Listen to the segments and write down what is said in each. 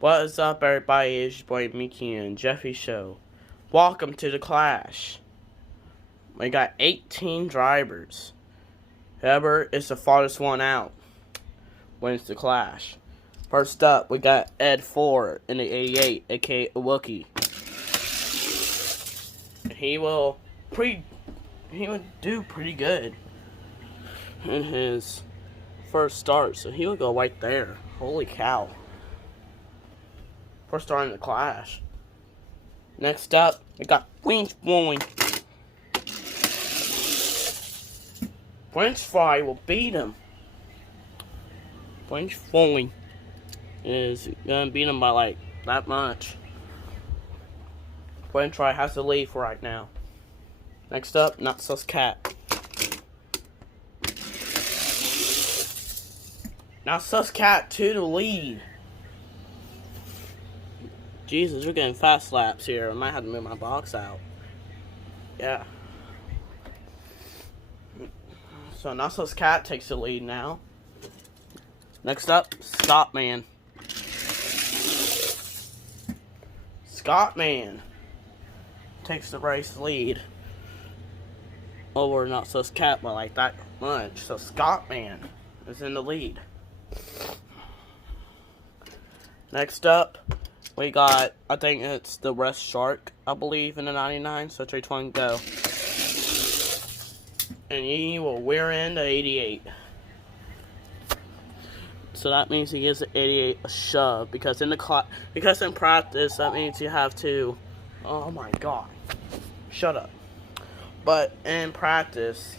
What is up, everybody? It's your boy Mickey and Jeffy Show. Welcome to the Clash. We got 18 drivers. Whoever is the farthest one out wins the Clash. First up, we got Ed4 in the 88, aka Wookie. He will do pretty good in his first start, so he will go right there. Holy cow. First starting the Clash. Next up, we got French Fry will beat him. French Fry is gonna beat him by like that much. French Fry has the lead for right now. Next up, Not Sus Cat. Not Sus Cat to the lead. Jesus, we're getting fast laps here. I might have to move my box out. Yeah. So Not Sus Cat takes the lead now. Next up, Scottman. Scottman takes the race lead over Not Sus Cat by like that much. So Scottman is in the lead. Next up, we got, I think it's the Rest Shark, I believe, in the 99. So 3, 2, 1, go. And he will wear in the 88. So that means he gives the 88 a shove, because in practice that means you have to. Oh my god, shut up. But in practice,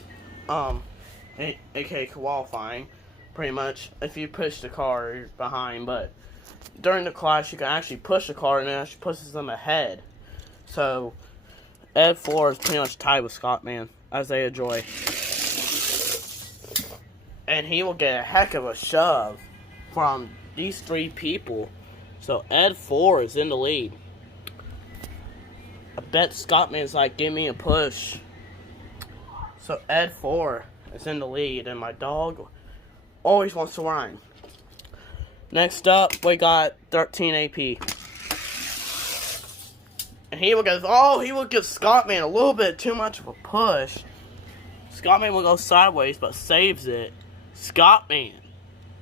aka qualifying, pretty much if you push the car, you're behind. But during the Clash, you can actually push the car, and it actually pushes them ahead. So Ed4 is pretty much tied with Scottman, Isaiah Joy. And he will get a heck of a shove from these 3 people. So Ed4 is in the lead. I bet Scottman's like, give me a push. So Ed4 is in the lead, and my dog always wants to rhyme. Next up, we got 13 AP. And he will give Scottman a little bit too much of a push. Scottman will go sideways, but saves it. Scottman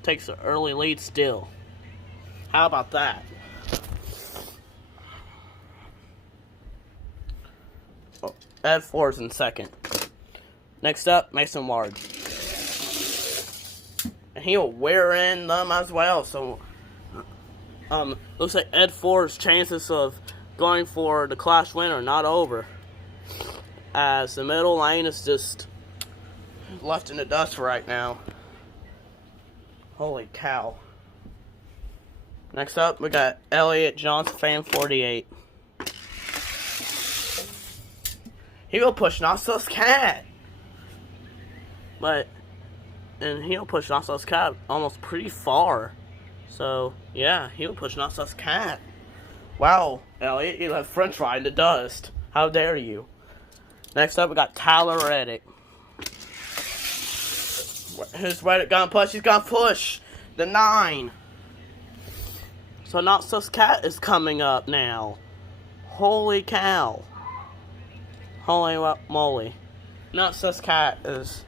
takes the early lead still. How about that? Oh, Ed4 is in second. Next up, Mason Ward. And he'll wear in them as well. So, looks like Ed4's chances of going for the Clash win are not over, as the middle lane is just left in the dust right now. Holy cow. Next up, we got Elliot Johnson, fan 48. He will push Not Sus Cat. And he'll push Not Sus Cat almost pretty far. So, yeah, he'll push Not Sus Cat. Wow, Elliot, you left French Fry in the dust. How dare you? Next up, we got Tyler Reddick. Who's Reddick gonna push? He's gonna push the 9. So Not Sus Cat is coming up now. Holy cow. Holy moly. Not Sus Cat is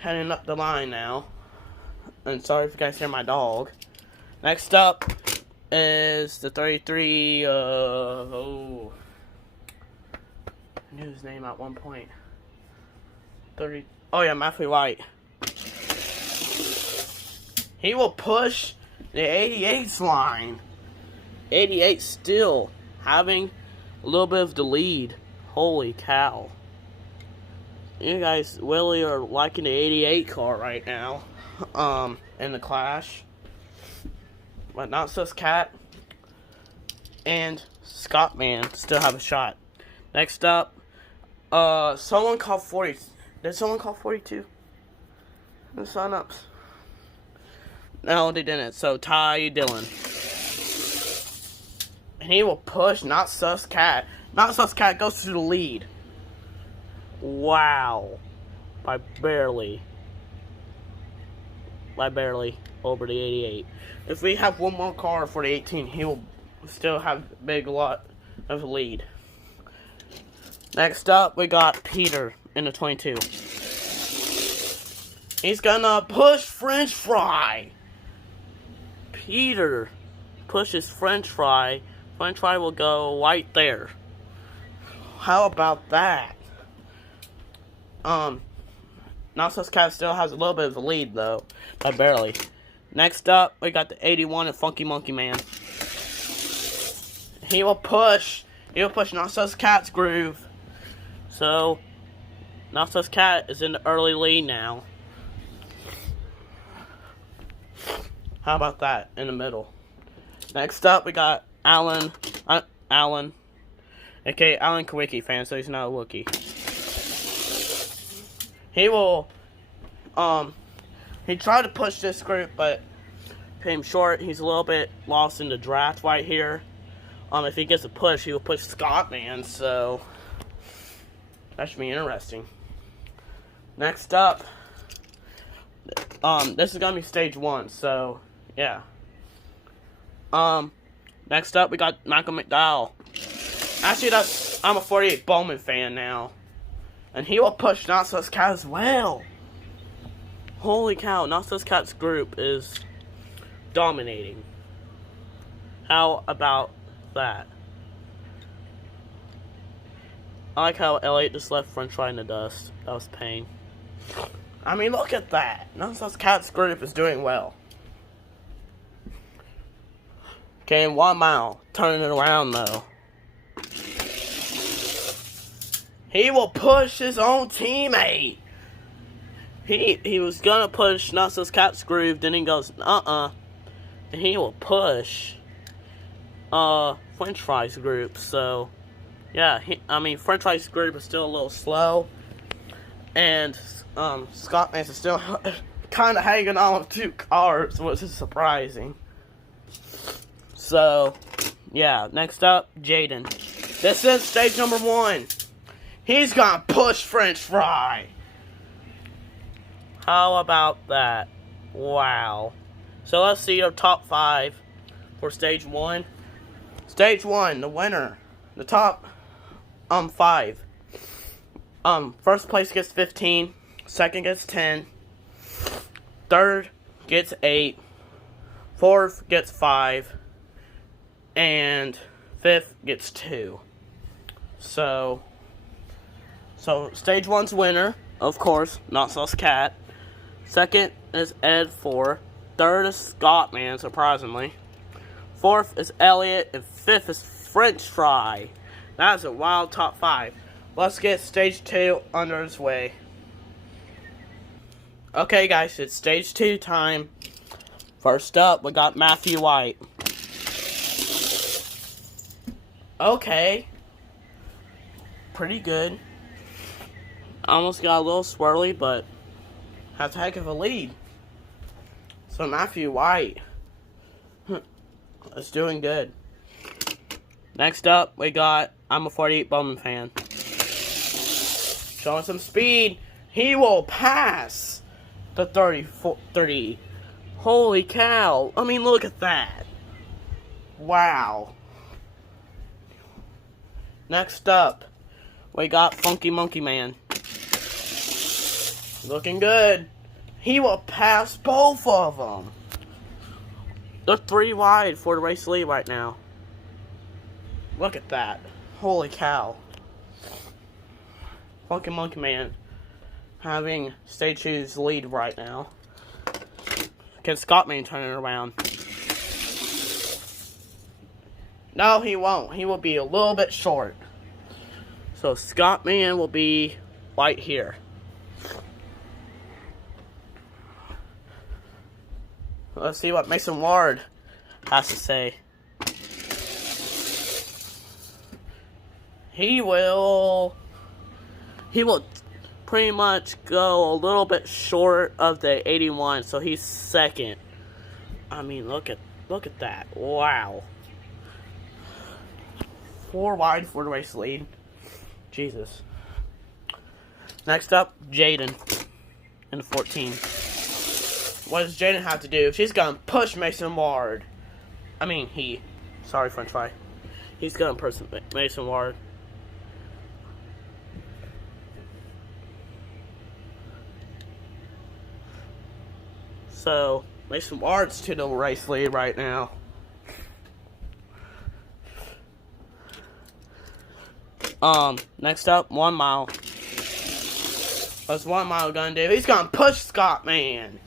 heading up the line now. And sorry if you guys hear my dog. Next up is the 33, I knew his name at one point. Oh yeah, Matthew White. He will push the 88's line. 88 still having a little bit of the lead. Holy cow. You guys really are liking the 88 car right now. In the Clash. But Not Sus Cat and Scottman still have a shot. Next up, someone called 40. Did someone call 42? The sign-ups. No, they didn't. So Ty Dillon. And he will push Not Sus Cat. Not Sus Cat goes to the lead. Wow. By barely. by barely over the 88. If we have one more car for the 18, he will still have a big lot of lead. Next up, we got Peter in the 22. He's gonna push French Fry. Peter pushes French Fry. French Fry will go right there. How about that? Nycs Cat still has a little bit of a lead though, but barely. Next up, we got the 81 and Funky Monkey Man. He will push Nycs Cat's groove. So, Nycs Cat is in the early lead now. How about that in the middle? Next up, we got Alan, aka Alan Kawicki fan, so he's not a Wookiee. He will, he tried to push this group, but came short. He's a little bit lost in the draft right here. If he gets a push, he will push Scotman, so that should be interesting. Next up, this is gonna be stage 1, so yeah. Next up, we got Michael McDowell. Actually, I'm a 48 Bowman fan now. And he will push Nycs Cat as well. Holy cow, Nycs Cat's group is dominating. How about that? I like how Elliot just left French Fry in the dust. That was pain. I mean, look at that. Nycs Cat's group is doing well. Okay, in 1 mile. Turning it around, though. He will push his own teammate. He was gonna push Nycs Cat's groove, then he goes, and he will push French Fry's group. So, yeah, French Fry's group is still a little slow. And, Scotman is still kind of hanging on with 2 cars, which is surprising. So, yeah, next up, Jaden. This is stage number 1. He's gonna push French Fry. How about that? Wow. So let's see your top 5 for stage 1. Stage 1, the winner. The top 5. First place gets 15. Second gets 10. Third gets 8. Fourth gets 5. And 5th gets 2. So stage 1's winner, of course, Nycs Cat. Second is Ed 4. Third is Scotman, surprisingly. Fourth is Elliot. And 5th is French Fry. That's a wild top 5. Let's get stage 2 under its way. Okay, guys, it's stage 2 time. First up, we got Matthew White. Okay. Pretty good. Almost got a little swirly, but has a heck of a lead. So Matthew White is doing good. Next up, we got, I'm a 48 Bowman fan. Showing some speed. He will pass the 30. Holy cow. I mean, look at that. Wow. Next up, we got Funky Monkey Man. Looking good. He will pass both of them. They're 3 wide for the race lead right now. Look at that. Holy cow. Funky Monkey Man having stage 2's lead right now. Can Scotman turn it around? No, he won't. He will be a little bit short. So Scotman will be right here. Let's see what Mason Ward has to say. He will pretty much go a little bit short of the 81, so he's second. I mean, look at that. Wow. 4 wide for the race lead. Jesus. Next up, Jaden in 14. what does Jaden have to do? She's gonna push Mason Ward. I mean, he. Sorry, French fry. He's gonna push Mason Ward. So, Mason Ward's to the race lead right now. Next up, 1 mile. What's 1 mile gonna do? He's gonna push Scott Man.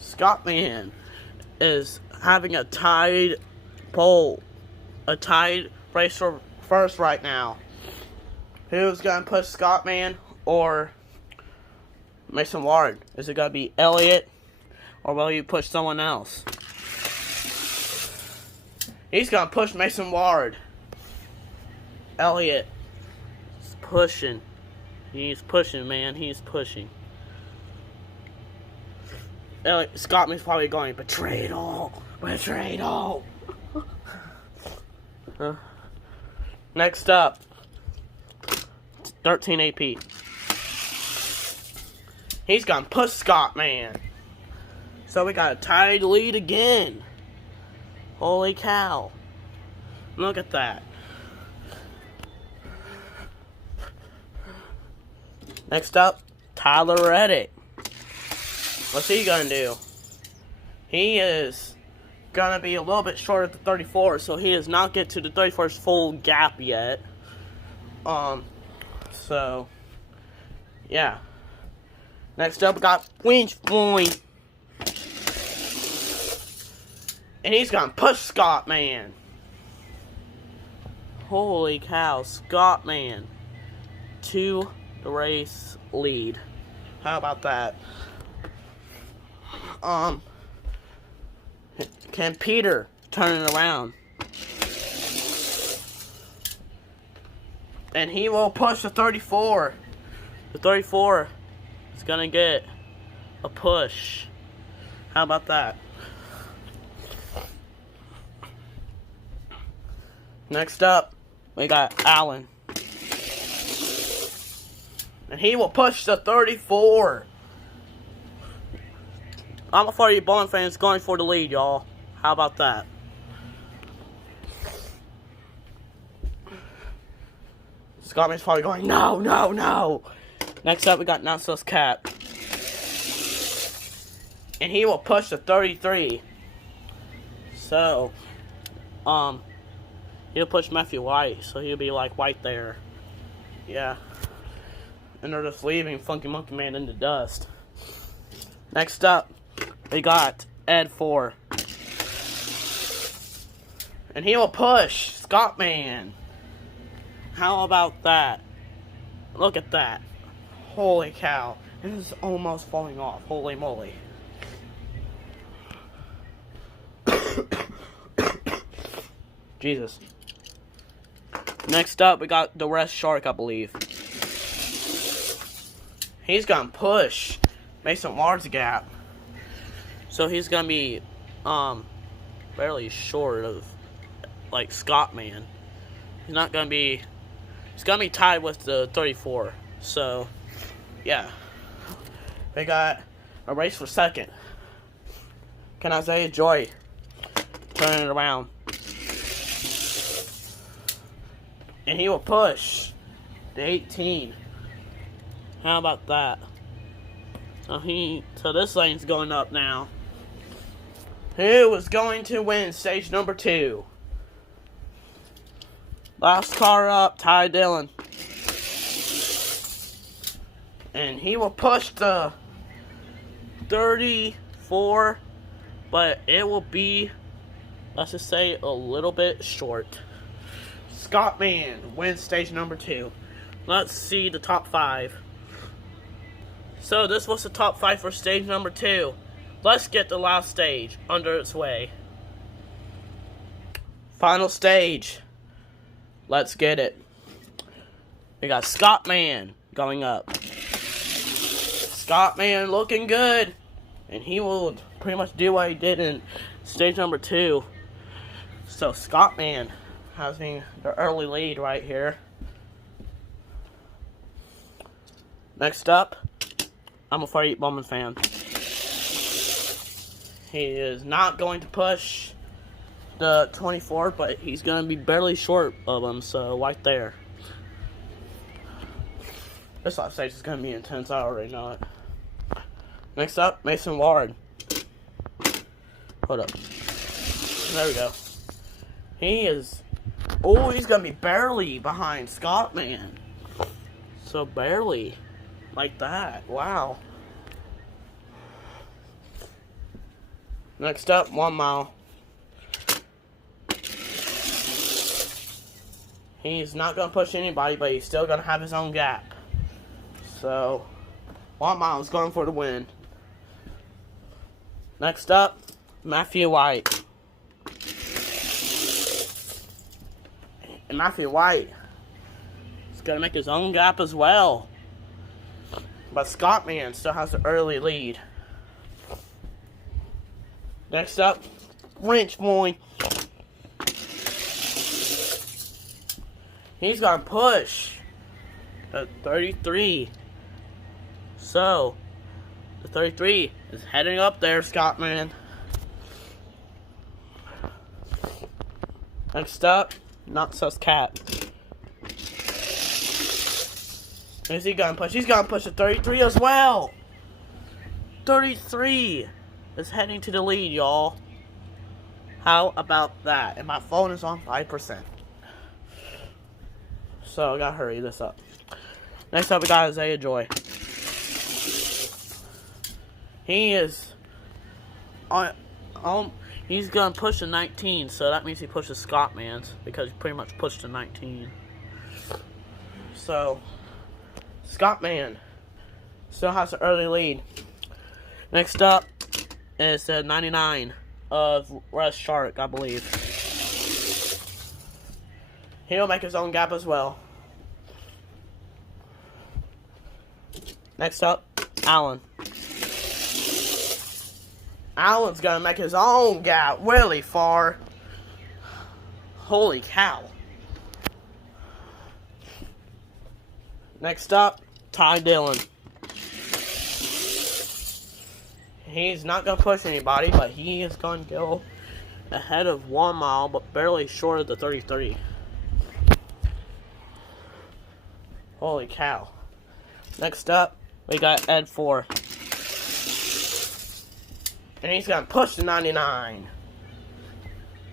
Scott Man is having a tied pole. A tied race for first right now. Who's gonna push Scott Man or Mason Ward? Is it gonna be Elliott? Or will you push someone else? He's gonna push Mason Ward. Elliott is pushing. He's pushing, man. He's pushing. Elliott, Scottman's probably going, betrayal. Betrayal. Next up, 13 AP. He's gonna push Scott, man. So we got a tied lead again. Holy cow. Look at that. Next up, Tyler Reddick. What's he gonna do? He is gonna be a little bit short of the 34, so he does not get to the 31st full gap yet. So, yeah. Next up, we got Winch Boy. And he's gonna push Scott Man. Holy cow, Scott Man to the race lead. How about that? Can Peter turn it around? And he will push the 34. The 34 is gonna get a push. How about that? Next up, we got Allen. And he will push the 34. I'm a 40 Bowling fans going for the lead, y'all. How about that? Scottman's probably going, no, no, no. Next up, we got Nycs S5. And he will push the 33. So, he'll push Matthew White, so he'll be like right there. Yeah. And they're just leaving Funky Monkey Man in the dust. Next up, we got Ed 4. And he will push Scott Man. How about that? Look at that. Holy cow. It is almost falling off. Holy moly. Jesus. Next up, we got the Rest Shark, I believe. He's gonna push Mason Ward's gap. So he's gonna be barely short of like Scott Man. He's not gonna be, he's gonna be tied with the 34. So yeah. We got a race for second. Can Isaiah Joy turn it around? And he will push the 18. How about that? So this lane's going up now. Who is going to win stage number 2? Last car up, Ty Dillon. And he will push the 34, but it will be, let's just say, a little bit short. Scott Man wins stage number 2. Let's see the top 5. So this was the top 5 for stage number 2. Let's get the last stage under its way. Final stage. Let's get it. We got Scott Man going up. Scott Man looking good. And he will pretty much do what he did in stage number 2. So Scott Man having the early lead right here. Next up, I'm a 48 Bowman fan. He is not going to push the 24, but he's going to be barely short of him, so right there. This last stage is going to be intense, I already know it. Next up, Mason Ward. Hold up. There we go. He is... Oh, he's going to be barely behind Scotman. So barely. Like that. Wow. Next up, 1 mile. He's not going to push anybody, but he's still going to have his own gap. So, 1 mile is going for the win. Next up, Matthew White. And Matthew White is going to make his own gap as well. But Scotman still has the early lead. Next up, French boy. He's going to push the 33. So, the 33 is heading up there, Scotman. Next up, Not Sus Cat. Is he going to push? He's going to push the 33 as well. 33 is heading to the lead, y'all. How about that? And my phone is on 5%. So I gotta hurry this up. Next up, we got Isaiah Joy. He is he's gonna push the 19, so that means he pushes Scotman's because he pretty much pushed the 19. So Scotman still has the early lead. Next up is the 99 of Russ Shark, I believe. He'll make his own gap as well. Next up, Allen. Allen's gonna make his own gap really far. Holy cow. Next up, Ty Dillon. He's not going to push anybody, but he is going to go ahead of 1 mile, but barely short of the 33. Holy cow. Next up, we got Ed 4. And he's going to push the 99.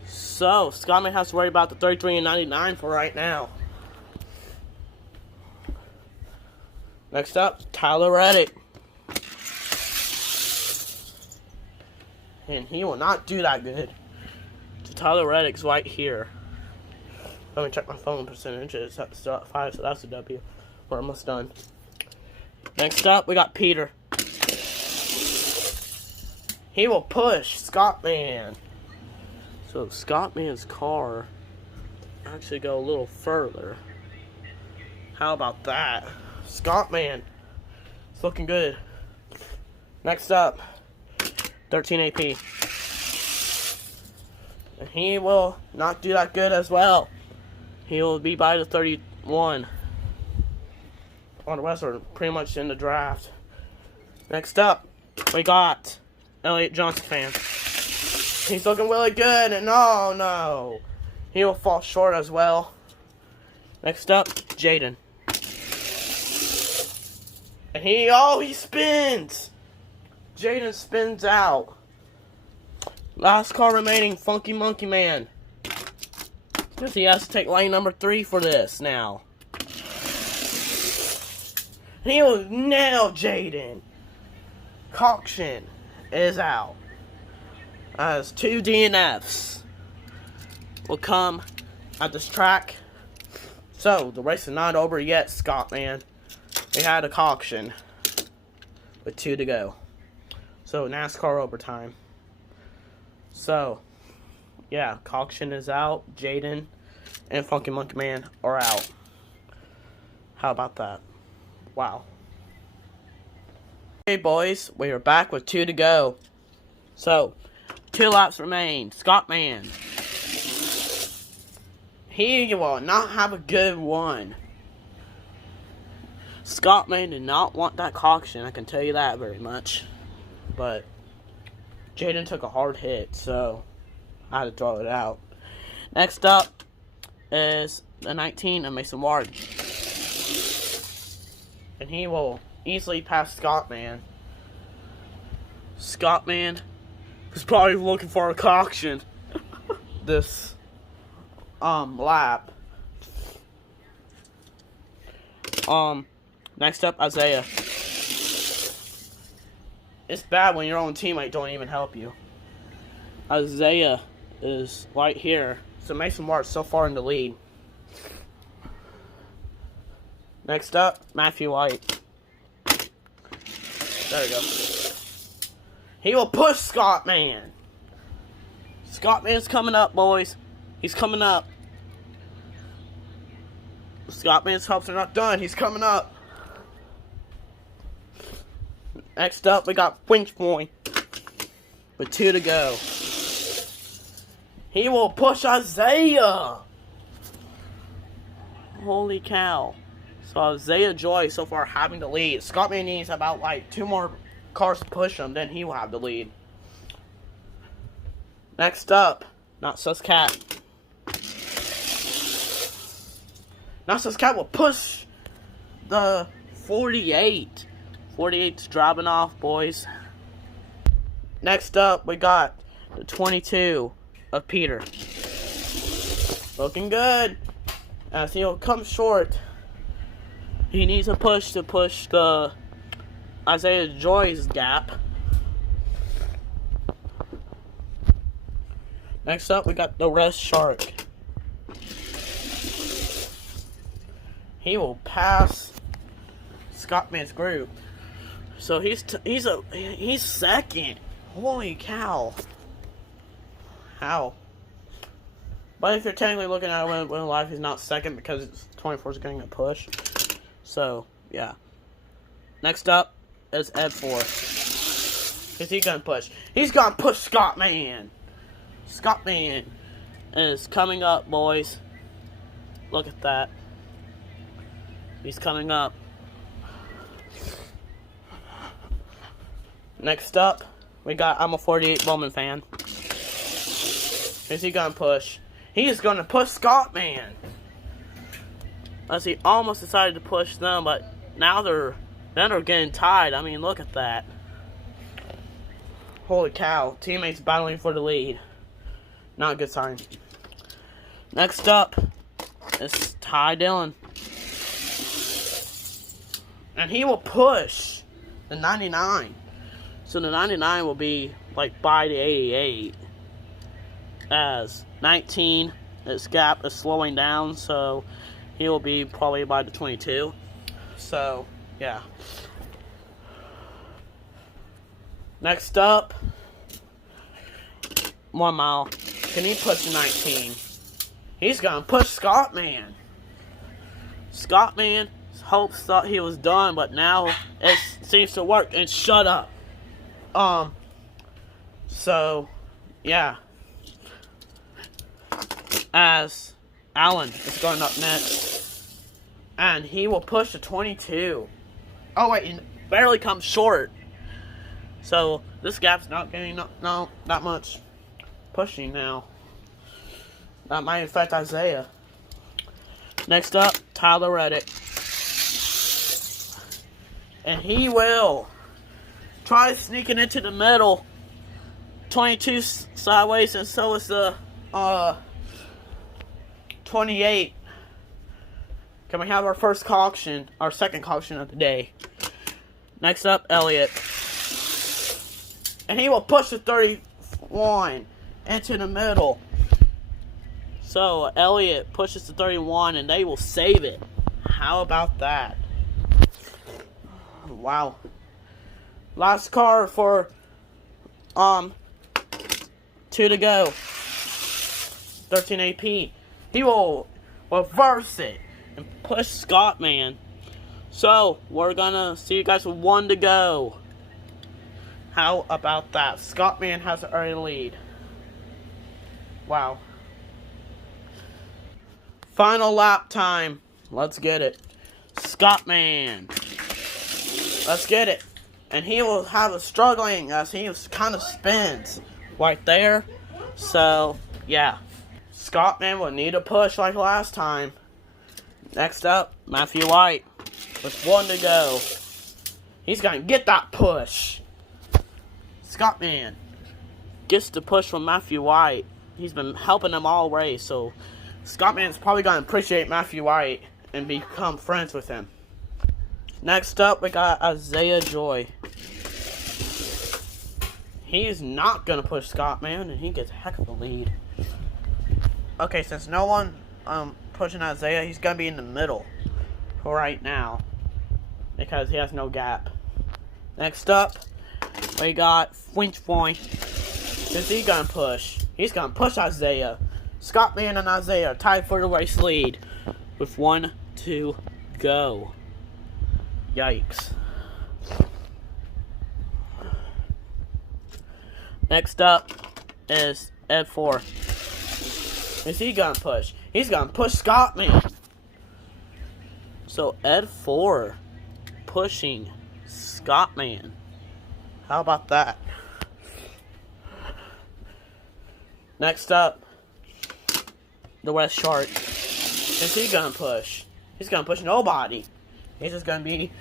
So, Scotman has to worry about the 33 and 99 for right now. Next up, Tyler Reddick. And he will not do that good. So Tyler Reddick's right here. Let me check my phone percentage. It's still at 5, so that's a W. We're almost done. Next up, we got Peter. He will push Scotman. So Scotman's car actually go a little further. How about that? Scotman. It's looking good. Next up, 13 AP. And he will not do that good as well. He will be by the 31 on the West, or pretty much in the draft. Next up, we got Elliott Johnson fan. He's looking really good, and no. He will fall short as well. Next up, Jaden. And he spins! Jaden spins out. Last car remaining, Funky Monkey Man. Because he has to take lane number 3 for this now. And he will nail Jaden. Coction is out. As 2 DNFs will come at this track. So, the race is not over yet, Scotman. We had a caution with 2 to go. So, NASCAR overtime. So, yeah, Cauction is out. Jaden and Funky Monkey Man are out. How about that? Wow. Hey, boys, we are back with 2 to go. So, 2 laps remain. Scotman. He will not have a good one. Scotman did not want that caution, I can tell you that very much. But Jaden took a hard hit, so I had to throw it out. Next up is the 19 of Mason Ward. And he will easily pass Scottman. Scottman was probably looking for a caution this lap. Next up, Isaiah. It's bad when your own teammate don't even help you. Isaiah is right here. So Mason Ward's so far in the lead. Next up, Matthew White. There we go. He will push Scottman. Scottman's coming up, boys. He's coming up. Scottman's hopes are not done. He's coming up. Next up, we got Winch Boy with 2 to go. He will push Isaiah. Holy cow. So Isaiah Joy so far having the lead. Scottman needs about like 2 more cars to push him, then he will have the lead. Next up, Not Sus Cat. Not Sus Cat will push the 48. 48's driving off, boys. Next up, we got the 22 of Peter. Looking good. As he'll come short. He needs a push to push the Isaiah Joy's gap. Next up, we got the Red Shark. He will pass Scottman's group. So he's second. Holy cow. How? But if you're technically looking at it when live, he's not second because 24 is getting a push. So, yeah. Next up is Ed 4. Is he gonna push? He's gonna push Scottman. Scottman is coming up, boys. Look at that. He's coming up. Next up, we got I'm a 48 Bowman fan. Is he gonna push? He is gonna push Scottman. As he almost decided to push them, but now they're getting tied. I mean, look at that. Holy cow. Teammates battling for the lead. Not a good sign. Next up is Ty Dillon. And he will push the 99. So the 99 will be like by the 88. As 19, its gap is slowing down, so he will be probably by the 22. So, yeah. Next up, 1 mile. Can he push the 19? He's gonna push Scottman. Scottman hopes thought he was done, but now it seems to work. And shut up. So, yeah. As Allen is going up next. And he will push the 22. Oh, wait, he barely comes short. So, this gap's not getting, no, not much pushing now. That might affect Isaiah. Next up, Tyler Reddick. And he will try sneaking into the middle. 22 sideways, and so is the 28. Can we have our first caution, our second caution of the day? Next up, Elliott. And he will push the 31 into the middle. So, Elliott pushes the 31 and they will save it. How about that? Wow. Last car for 2 to go. 13 AP. He will reverse it and push Scottman. So, we're gonna see you guys with 1 to go. How about that? Scottman has an early lead. Wow. Final lap time. Let's get it. Scottman. Let's get it. And he will have a struggling as he kind of spins right there. So, yeah. Scottman will need a push like last time. Next up, Matthew White. With 1 to go. He's going to get that push. Scottman gets the push from Matthew White. He's been helping him all race. So, Scottman's probably going to appreciate Matthew White and become friends with him. Next up, we got Isaiah Joy. He is not going to push Scottman, and he gets a heck of a lead. Okay, since no one pushing Isaiah, he's going to be in the middle for right now because he has no gap. Next up, we got Flinch Point. Who's he going to push? He's going to push Isaiah. Scottman and Isaiah tied for the race lead with 1 to go. Yikes. Next up is Ed 4. Is he gonna push? He's gonna push Scottman. So Ed 4 pushing Scottman. How about that? Next up, the West Shark. Is he gonna push? He's gonna push nobody. He's just gonna be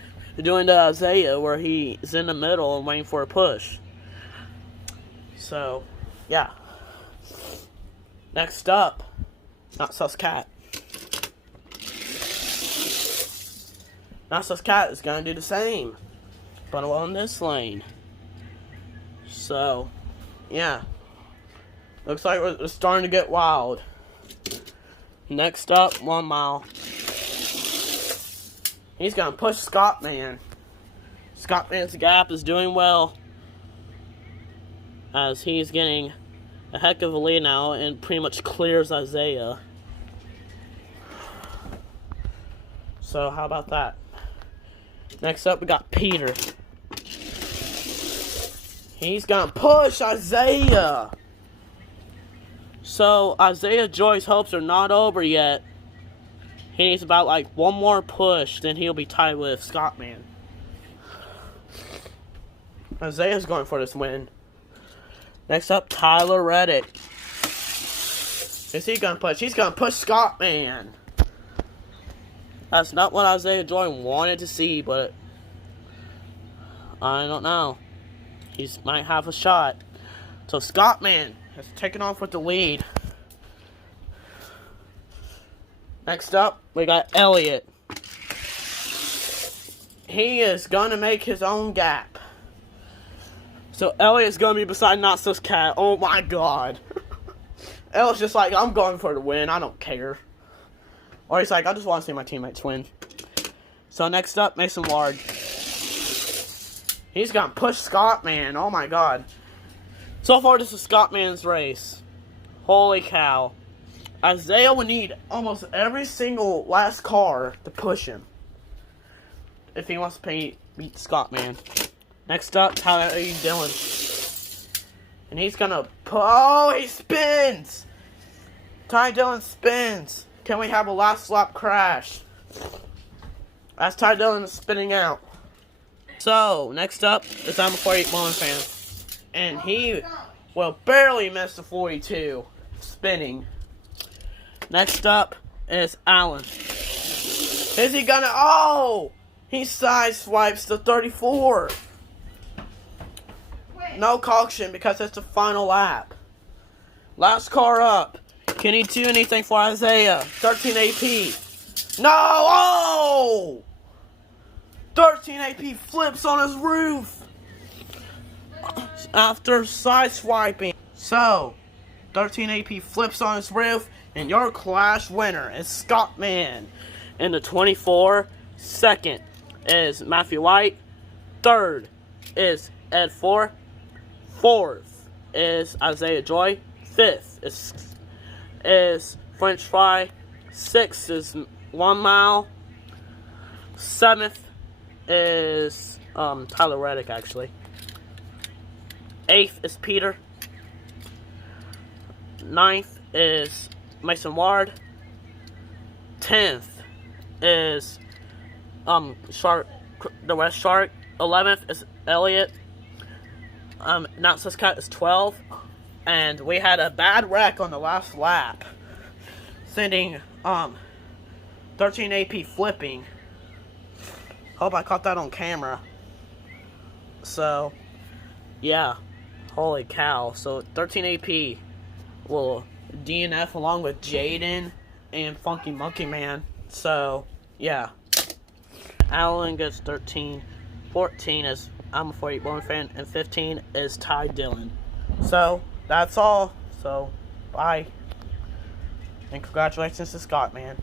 doing the Isaiah where he's in the middle and waiting for a push. So, yeah. Next up, Not Sus Cat. Not Sus Cat is gonna do the same, but on this lane. So, yeah. Looks like we're starting to get wild. Next up, 1 mile. He's gonna push Scottman. Scottman's gap is doing well, as he's getting a heck of a lead now and pretty much clears Isaiah. So how about that? Next up we got Peter. He's gonna push Isaiah. So Isaiah Joy's hopes are not over yet. He needs about like 1 more push, then he'll be tied with Scottman. Isaiah's going for this win. Next up, Tyler Reddick. Is he gonna push? He's gonna push Scottman. That's not what Isaiah Joy wanted to see, but I don't know. He might have a shot. So Scottman has taken off with the lead. Next up, we got Elliott. He is gonna make his own gap. So Elliott's gonna be beside Not Sus Cat. Oh my god. Elliott's just like, I'm going for the win. I don't care. Or he's like, I just want to see my teammates win. So next up, Mason Ward. He's gonna push Scottman. Oh my god. So far, this is Scottman's race. Holy cow. Isaiah would need almost every single last car to push him if he wants to beat Scottman. Next up, Tyler Dillon. And he's gonna oh, he spins! Ty Dillon spins. Can we have a last lap crash? As Ty Dillon is spinning out. So, next up is I'm a 48 Bowling fan. And he will barely miss the 42 spinning. Next up is Allen. Is he gonna oh! He side swipes the 34. No caution because it's the final lap. Last car up. Can he do anything for Isaiah? 13 AP. No! Oh! 13 AP flips on his roof after side swiping. So, 13 AP flips on his roof, and your Clash winner is Scottman. In the 24, second is Matthew White. Third is Ed 4. Fourth is Isaiah Joy. Fifth is French Fry. Sixth is 1 mile. Seventh is Tyler Reddick, actually. Eighth is Peter. Ninth is Mason Ward. 10th is Shark, the West Shark. 11th is Elliot. Nycs S5 is 12. And we had a bad wreck on the last lap. Sending 13 AP flipping. Hope I caught that on camera. So, yeah. Holy cow. So, 13 AP will DNF along with Jaden and Funky Monkey Man. So, yeah. Alan gets 13. 14 is I'm a 48 fan. And 15 is Ty Dillon. So, that's all. So, bye. And congratulations to Scott, man.